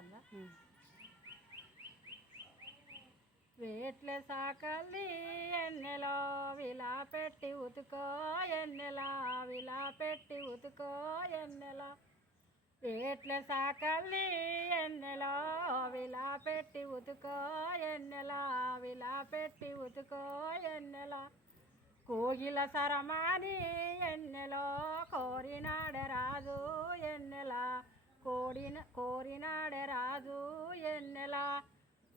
అన్న వేట్ల సాకల్లి ఎన్నెలో విలా పెట్టి ఉతుకో ఎన్నెలా విలా పెట్టి ఉతుకో ఎన్నెలా. వేట్ల సాకల్లి ఎన్నెలో విలా పెట్టి ఉతుకో ఎన్నెలా విలా పెట్టి ఉతుకో ఎన్నెలా. కోగిల సరమాని ఎన్నెలో కోరినాడే రాజు ఎన్నెలా కోడిన కోరినాడే రాజు ఎన్నెలా?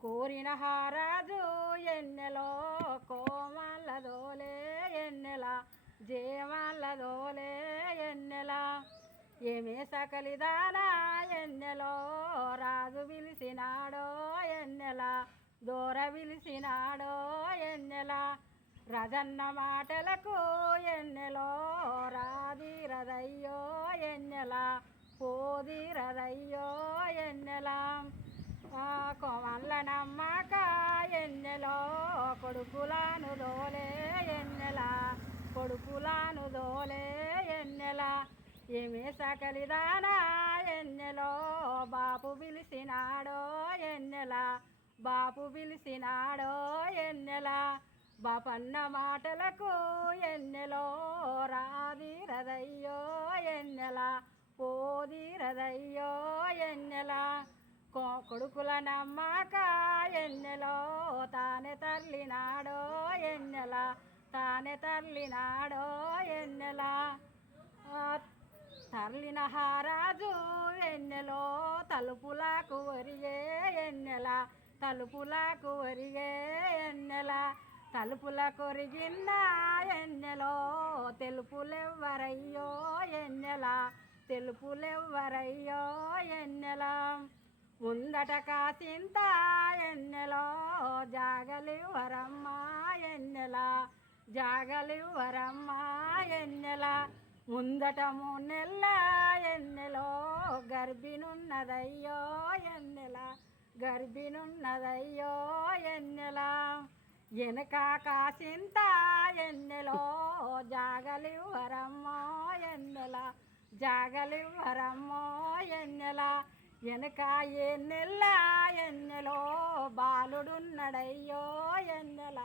కోరిన హారాజు ఎన్నెలో? కోమల్లదోలే ఎన్నెలా? జేమల్ల దోలే ఎన్నెలా? ఏమే సకలిదానా ఎన్నెలో? రాజు పిలిచినాడో ఎన్నెలా? దూర పిలిచినాడో ఎన్నెలా? రజన్న మాటలకు ఎన్నెలో? రాదిరదయ్యో రదయ్యో ఎన్నెలా? ఆ కోమల్ల నమ్మక ఎన్నెలో? కొడుకులాను దోలే ఎన్నెలా? కొడుకులాను దోలే ఎన్నెలా? ఏమే సకలిదానా ఎన్నెలో? బాపు పిలిచినాడో ఎన్నెలా? బాపు పిలిచినాడో ఎన్నెలా? బాపన్న మాటలకు ఎన్నెలో? రా కదయ్యో ఎన్నెలా? కో కొడుకుల నమ్మక ఎన్నెలో? తానే తల్లినాడో ఎన్నెలా? తానే తల్లినాడో ఎన్నెలా? ఆ తల్లిన హారాజు ఎన్నెలో? తలుపులకు ఒరిగే ఎన్నెల? తలుపులకు ఒరిగే ఎన్నెల? తలుపుల కొరిగిన్న ఎన్నెలో? తెలుపులెవ్వరయ్యో ఎన్నెల? తెలుపులెవ్వరయ్యో ఎన్నెలా ముందట కాసింత ఎన్నెలో? జాగలివ్వరమ్మా ఎన్నెల జాగలివ్వరమ్మా ఎన్నెల ముందట మూనెల్ల ఎన్నెలో? గర్భినున్నదయ్యో ఎన్నెల గర్భినున్నదయ్యో ఎన్నెల వెనక కాసింత ఎన్నెలో? జాగలివ్వరమ్మో ఎన్నెల జాగలివ్వరమ్మో ఎన్నెల వెనక ఎన్నెల్ల ఎన్నెలో బాలుడున్నడయ్యో ఎన్నెల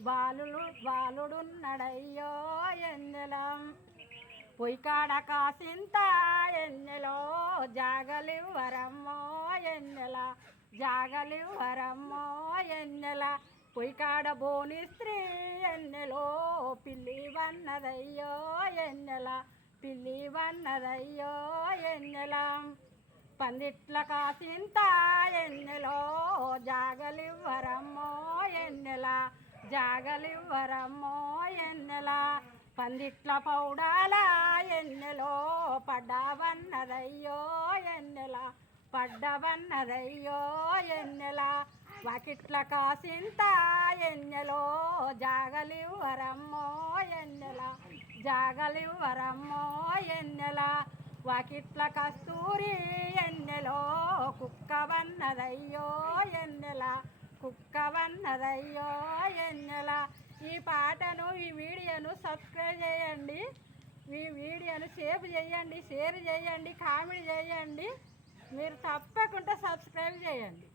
బాలుడు బాలుడున్నడయ్యో ఎన్నెల. పొయ్యికాడ కాసింత ఎన్నెలో జాగలివ్వరమ్మో ఎన్నెల జాగలివ్వరమ్మో ఎన్నెల. పొయ్యికాడ బోని స్త్రీ ఎన్నెలో పిల్లి వన్నదయ్యో ఎన్నెల. పిల్లి వన్నదయ్యో ఎన్నెల? పందిట్ల కాసింత ఎన్నెలో? జాగలివ్వరమ్మో ఎన్నెల? జాగలివ్వరమ్మో ఎన్నెల? పందిట్ల పౌడాల ఎన్నెలో? పడ్డవన్నదయ్యో ఎన్నెల? పడ్డవన్నదయ్యో ఎన్నెలా? వాకిట్ల కాసింత ఎన్నెలో జాగలివ్వరమ్మో ఎన్నెల జాగలివ్వరమ్మో ఎన్నెల. వాకిట్ల కస్తూరి ఎన్నెలో కుక్కవన్నదయ్యో ఎన్నెల కుక్కవన్నదయ్యో ఎన్నెల. ఈ పాటను ఈ వీడియోను సబ్స్క్రైబ్ చేయండి. ఈ వీడియోను సేవ్ చేయండి షేర్ చేయండి కామెడీ చేయండి. మీరు తప్పకుండా సబ్స్క్రైబ్ చేయండి.